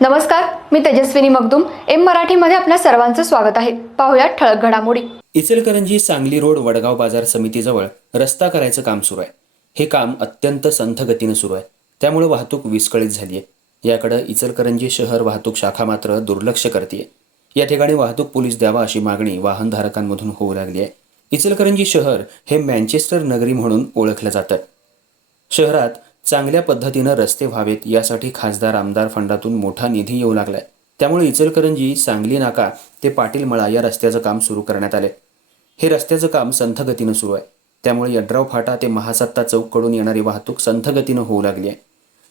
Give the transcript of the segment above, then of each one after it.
नमस्कार मी तेजस्विनी मगदुम. एम मराठीमध्ये आपल्या सर्वांचं स्वागत आहे. पाहुयात ठळक घडामोडी. इचलकरंजी सांगली रोड वडगाव बाजार समितीजवळ रस्ता करायचं काम सुरू आहे. हे काम अत्यंत संथ गतीनं सुरू आहे. त्यामुळे वाहतूक विस्कळीत झाली आहे याकडे इचलकरंजी शहर वाहतूक शाखा मात्र दुर्लक्ष करते या ठिकाणी वाहतूक पोलीस द्यावा अशी मागणी वाहनधारकांमधून होऊ लागली आहे. इचलकरंजी शहर हे मँचेस्टर नगरी म्हणून ओळखलं जातं. शहरात चांगल्या पद्धतीनं रस्ते व्हावेत यासाठी खासदार आमदार फंडातून मोठा निधी येऊ लागलाय. त्यामुळे इचलकरंजी सांगली नाका ते पाटील मळा या रस्त्याचं काम सुरू करण्यात आले हे रस्त्याचं काम संथगतीनं सुरू आहे. त्यामुळे यड्राव फाटा ते महासत्ता चौककडून येणारी वाहतूक संथगतीनं होऊ लागली आहे.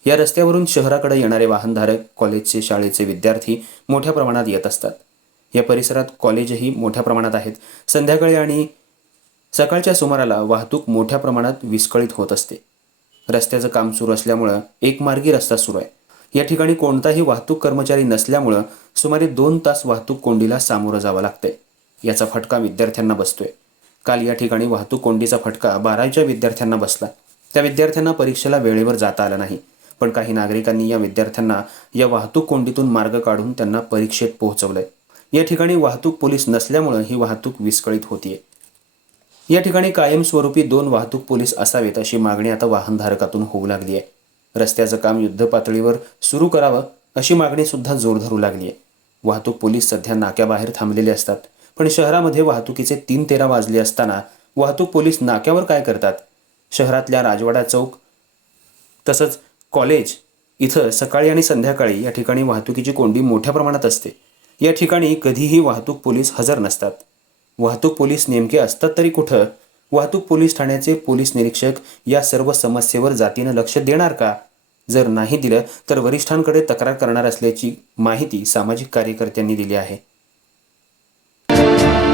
या रस्त्यावरून शहराकडे येणारे वाहनधारक कॉलेजचे शाळेचे विद्यार्थी मोठ्या प्रमाणात येत असतात. या परिसरात कॉलेजही मोठ्या प्रमाणात आहेत. संध्याकाळी आणि सकाळच्या सुमाराला वाहतूक मोठ्या प्रमाणात विस्कळीत होत असते. रस्त्याचं काम सुरू असल्यामुळं एकमार्गी रस्ता सुरू आहे. या ठिकाणी कोणताही वाहतूक कर्मचारी नसल्यामुळं सुमारे दोन तास वाहतूक कोंडीला सामोरं जावं लागतंय. याचा फटका विद्यार्थ्यांना बसतोय. काल या ठिकाणी वाहतूक कोंडीचा फटका बारावीच्या विद्यार्थ्यांना बसला. त्या विद्यार्थ्यांना परीक्षेला वेळेवर जाता आलं नाही. पण काही नागरिकांनी या विद्यार्थ्यांना या वाहतूक कोंडीतून मार्ग काढून त्यांना परीक्षेत पोहोचवलंय. या ठिकाणी वाहतूक पोलीस नसल्यामुळं ही वाहतूक विस्कळीत होतीये. या ठिकाणी कायमस्वरूपी दोन वाहतूक पोलीस असावेत अशी मागणी आता वाहनधारकातून होऊ लागली आहे. रस्त्याचं काम युद्धपातळीवर सुरू करावं अशी मागणी सुद्धा जोर धरू लागली आहे. वाहतूक पोलीस सध्या नाक्याबाहेर थांबलेले असतात. पण शहरामध्ये वाहतुकीचे तीन तेरा वाजले असताना वाहतूक पोलीस नाक्यावर काय करतात? शहरातल्या राजवाडा चौक तसंच कॉलेज इथं सकाळी आणि संध्याकाळी या ठिकाणी वाहतुकीची कोंडी मोठ्या प्रमाणात असते. या ठिकाणी कधीही वाहतूक पोलीस हजर नसतात. वाहतूक पोलीस नेमके असतात तरी कुठं? वाहतूक पोलीस ठाण्याचे पोलीस निरीक्षक या सर्व समस्येवर जातीनं लक्ष देणार का? जर नाही दिलं तर वरिष्ठांकडे तक्रार करणार असल्याची माहिती सामाजिक कार्यकर्त्यांनी दिली आहे.